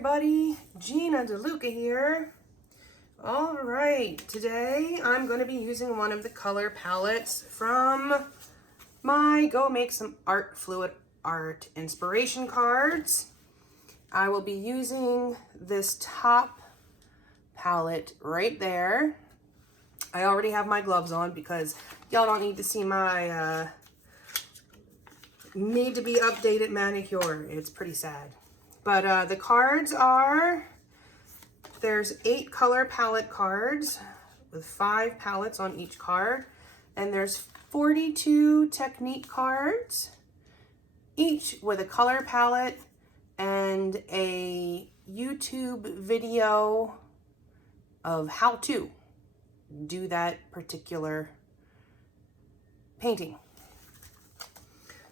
everybody, Gina DeLuca here. All right, today I'm going to be using one of the color palettes from my Go Make Some Art Fluid Art inspiration cards. I will be using this top palette right there. I already have my gloves on because y'all don't need to see my need to be updated manicure. It's pretty sad. But the cards are, there's 8 color palette cards with 5 palettes on each card. And there's 42 technique cards, each with a color palette and a YouTube video of how to do that particular painting.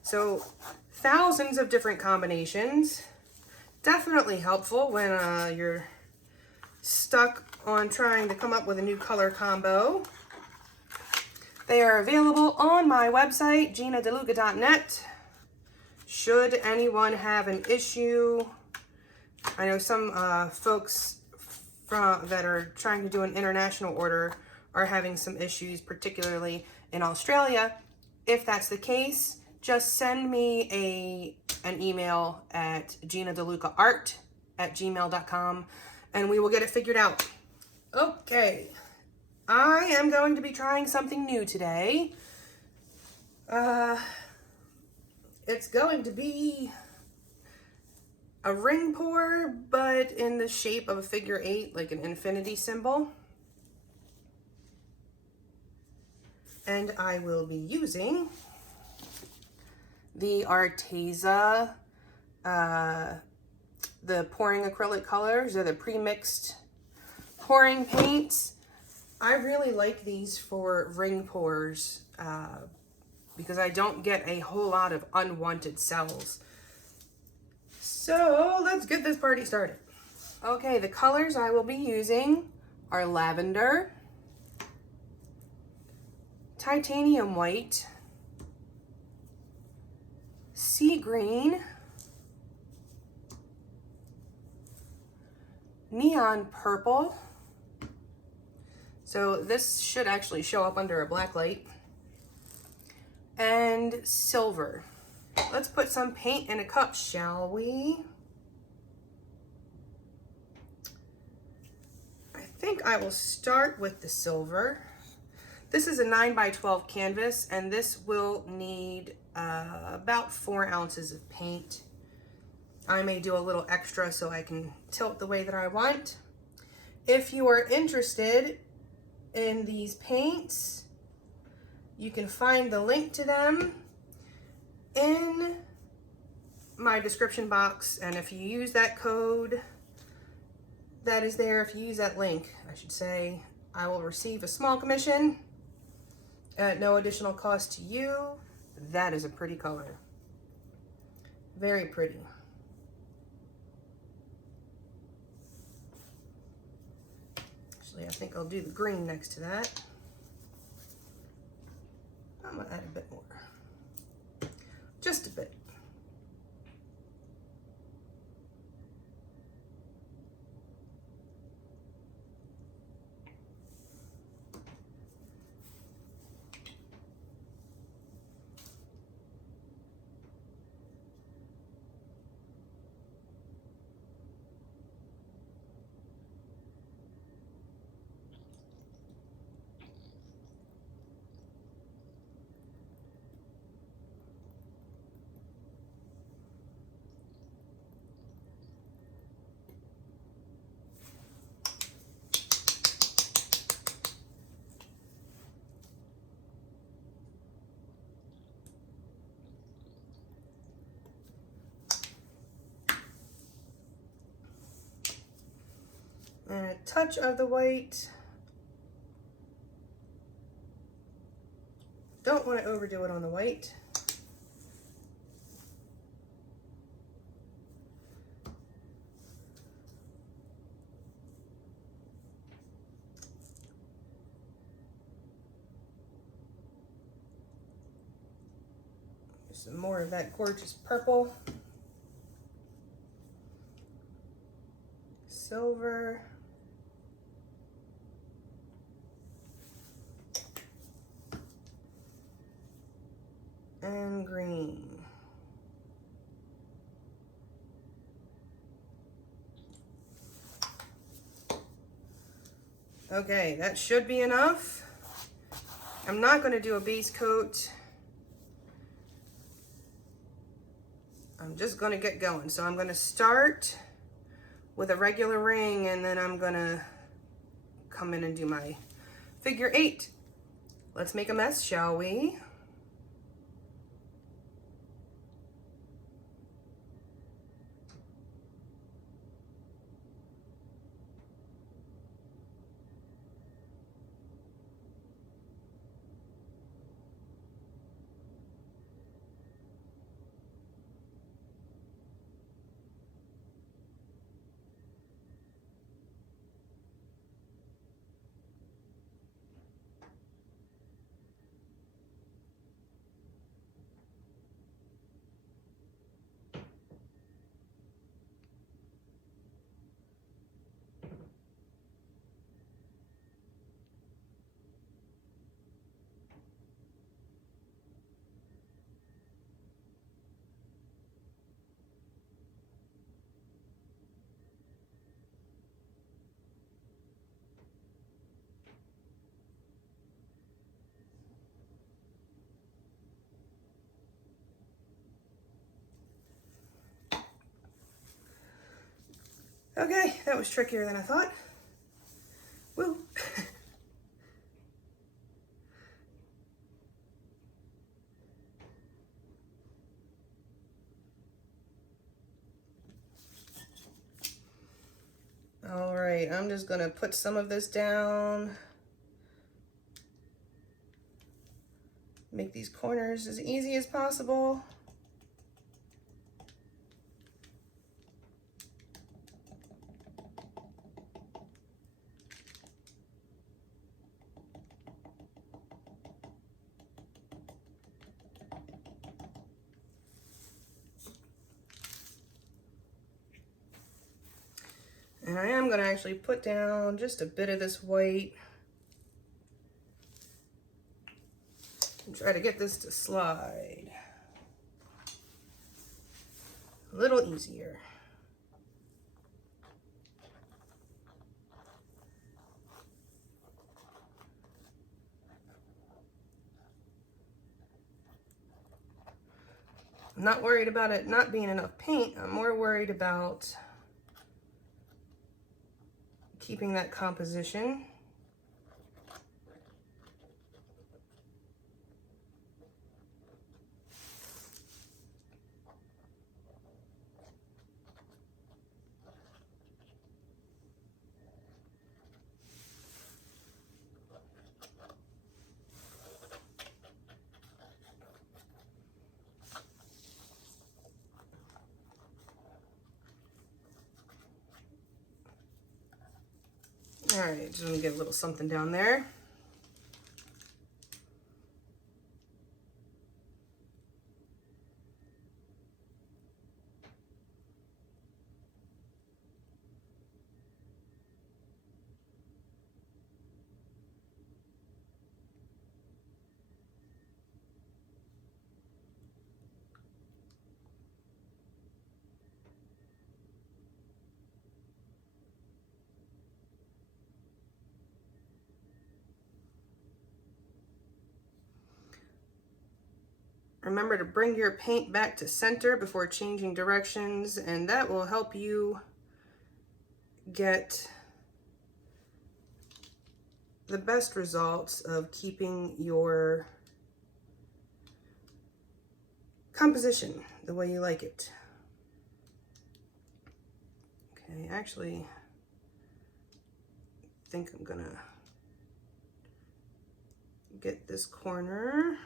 So thousands of different combinations. Definitely helpful when you're stuck on trying to come up with a new color combo. They are available on my website, ginadeluca.net. Should anyone have an issue, I know some folks that are trying to do an international order are having some issues, particularly in Australia. If that's the case, just send me an email at ginadelucaart@gmail.com and we will get it figured out. Okay, I am going to be trying something new today. It's going to be a ring pour, but in the shape of a figure 8, like an infinity symbol. And I will be using the Arteza, the pouring acrylic colors, or the pre-mixed pouring paints. I really like these for ring pours because I don't get a whole lot of unwanted cells. So let's get this party started. Okay, the colors I will be using are lavender, titanium white, sea green, neon purple. So this should actually show up under a blacklight. And silver. Let's put some paint in a cup, shall we? I think I will start with the silver. This is a 9x12 canvas, and this will need about 4 ounces of paint. I may do a little extra so I can tilt the way that I want. If you are interested in these paints, you can find the link to them in my description box. And if you use that code that is there, if you use that link, I should say, I will receive a small commission at no additional cost to you. That is a pretty color. Very pretty. Actually, I think I'll do the green next to that. I'm gonna add a bit more. Just a bit. And a touch of the white. Don't want to overdo it on the white. Some more of that gorgeous purple. silver. And green. Okay, that should be enough. I'm not going to do a base coat. I'm just going to get going. So I'm going to start with a regular ring, and then I'm going to come in and do my figure 8. Let's make a mess, shall we? Okay, that was trickier than I thought. Woo. All right, I'm just gonna put some of this down. Make these corners as easy as possible. And I am going to actually put down just a bit of this white and try to get this to slide a little easier. I'm not worried about it not being enough paint. I'm more worried about keeping that composition. All right, just gonna get a little something down there. Remember to bring your paint back to center before changing directions, and that will help you get the best results of keeping your composition the way you like it. Okay, actually, I think I'm gonna get this corner.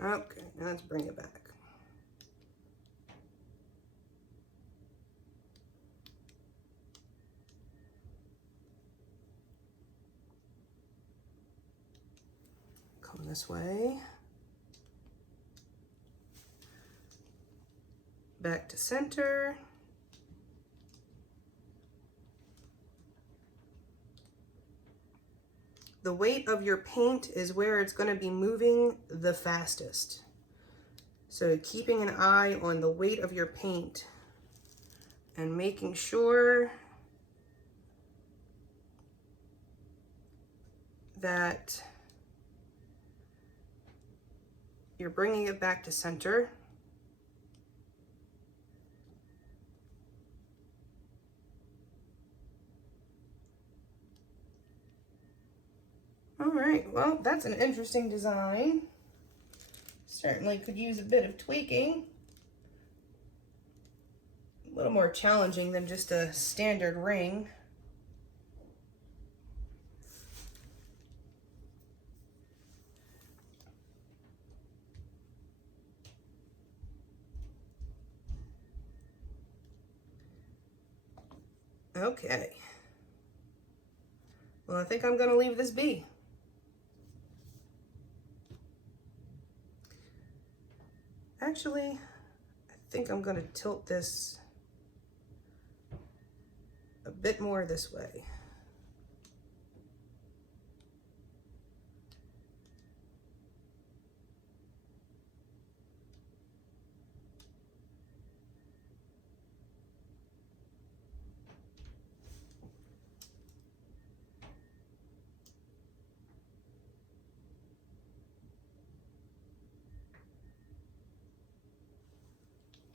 Okay, now let's bring it back. Come this way. Back to center. the weight of your paint is where it's going to be moving the fastest. So keeping an eye on the weight of your paint and making sure that you're bringing it back to center. All right, well, that's an interesting design. Certainly could use a bit of tweaking. A little more challenging than just a standard ring. Okay. Well, I think I'm going to leave this be. Actually, I think I'm going to tilt this a bit more this way.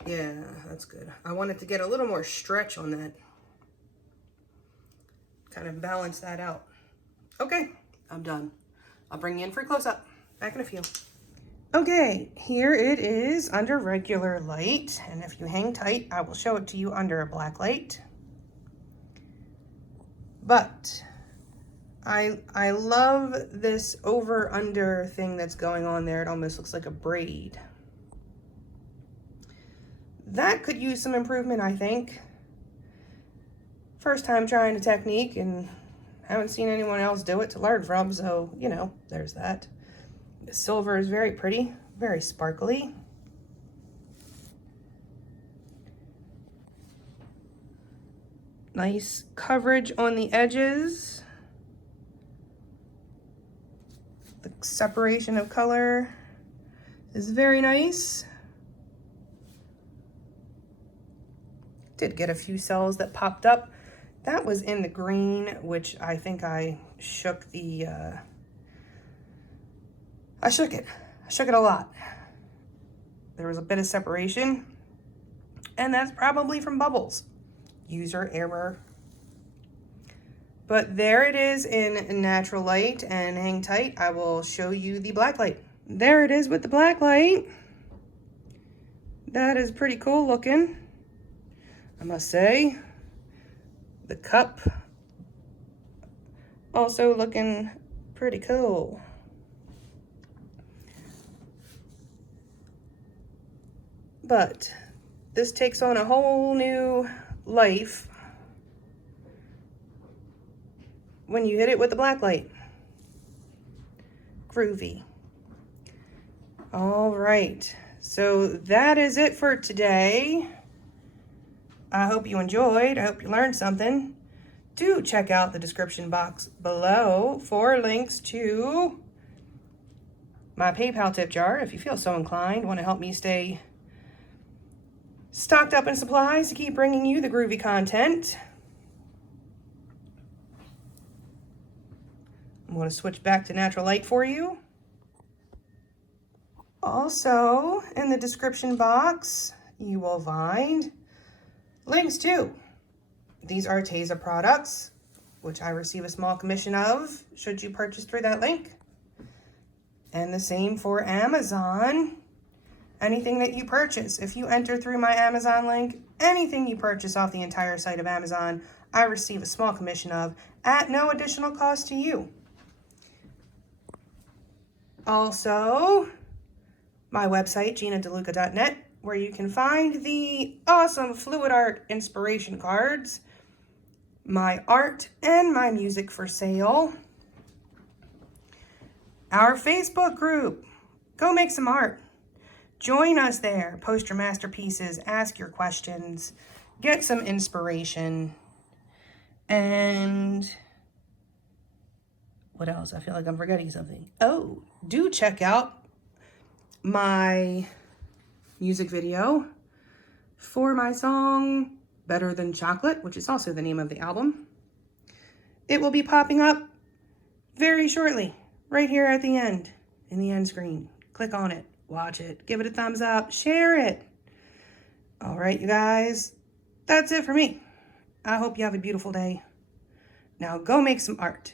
Yeah, that's good. I wanted to get a little more stretch on that. Kind of balance that out. Okay, I'm done. I'll bring you in for a close-up. Back in a few. Okay, here it is under regular light. And if you hang tight, I will show it to you under a black light. But I love this over-under thing that's going on there. It almost looks like a braid. That could use some improvement, I think. First time trying a technique and haven't seen anyone else do it to learn from, so, you know, there's that. The silver is very pretty, very sparkly. Nice coverage on the edges. The separation of color is very nice. Did get a few cells that popped up. That was in the green, which I think I shook the, I shook it a lot. There was a bit of separation, and that's probably from bubbles. User error. But there it is in natural light, and hang tight, I will show you the black light. There it is with the black light. That is pretty cool looking, I must say. The cup also looking pretty cool. But this takes on a whole new life when you hit it with the black light. Groovy. All right, so that is it for today. I hope you enjoyed. I hope you learned something. Do check out the description box below for links to my PayPal tip jar if you feel so inclined. Want to help me stay stocked up in supplies to keep bringing you the groovy content. I'm going to switch back to natural light for you. Also, in the description box, you will find links to these Arteza products, which I receive a small commission of should you purchase through that link. And the same for Amazon. Anything that you purchase, if you enter through my Amazon link, anything you purchase off the entire site of Amazon, I receive a small commission of at no additional cost to you. Also, my website, GinaDeLuca.net, where you can find the awesome fluid art inspiration cards, my art and my music for sale, our Facebook group, go make some art. Join us there, post your masterpieces, ask your questions, get some inspiration, and What else? I feel like I'm forgetting something. Oh, do check out my music video for my song Better Than Chocolate, which is also the name of the album. It will be popping up very shortly, right here at the end, in the end screen. Click on it, watch it, give it a thumbs up, share it. All right, you guys, that's it for me. I hope you have a beautiful day. Now go make some art.